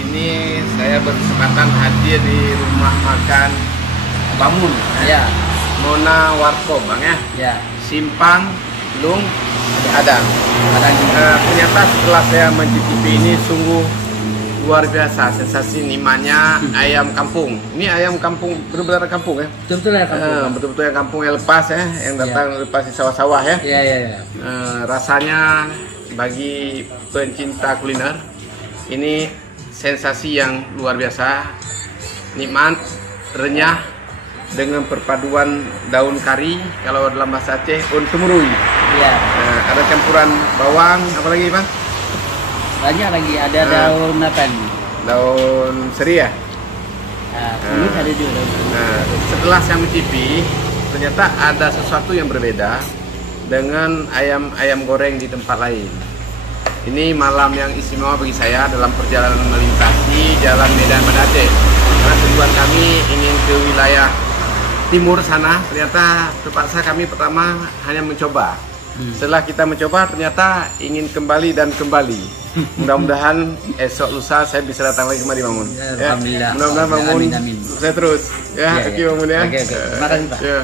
Kali ini saya berkesempatan hadir di rumah makan Bamun, Ya. Mona Warkop, Bang ya. Ya. Simpang Lung Adang. Kadang Ternyata setelah saya mencicipi ini sungguh luar biasa, sensasi nikmatnya ayam kampung. Ini ayam kampung, benar-benar kampung ya. betul-betul ya kampung. Betul-betul yang kampung yang lepas ya, yang datang lepas di sawah-sawah ya. Iya, iya, iya. Rasanya bagi pencinta kuliner ini sensasi yang luar biasa, nikmat, renyah dengan perpaduan daun kari, kalau dalam bahasa Aceh untumurui. Iya. Ada campuran bawang, apa lagi Bang? Banyak lagi, ada daun apa nih? Daun seri ya. Kunyit ada juga daun kunyit. Setelah saya mencicipi, ternyata ada sesuatu yang berbeda dengan ayam goreng di tempat lain. Ini malam yang istimewa bagi saya dalam perjalanan melintasi Jalan Medan Aceh. Karena tujuan kami ingin ke wilayah timur sana, ternyata terpaksa kami pertama hanya mencoba. Setelah kita mencoba, ternyata ingin kembali dan kembali. Mudah-mudahan esok lusa saya bisa datang lagi kemari Bang Mun. Alhamdulillah. Mudah-mudahan Bang Mun Amin, amin. saya terus. Ya, oke Bang Mun ya. Oke. Terima kasih Pak. Ya.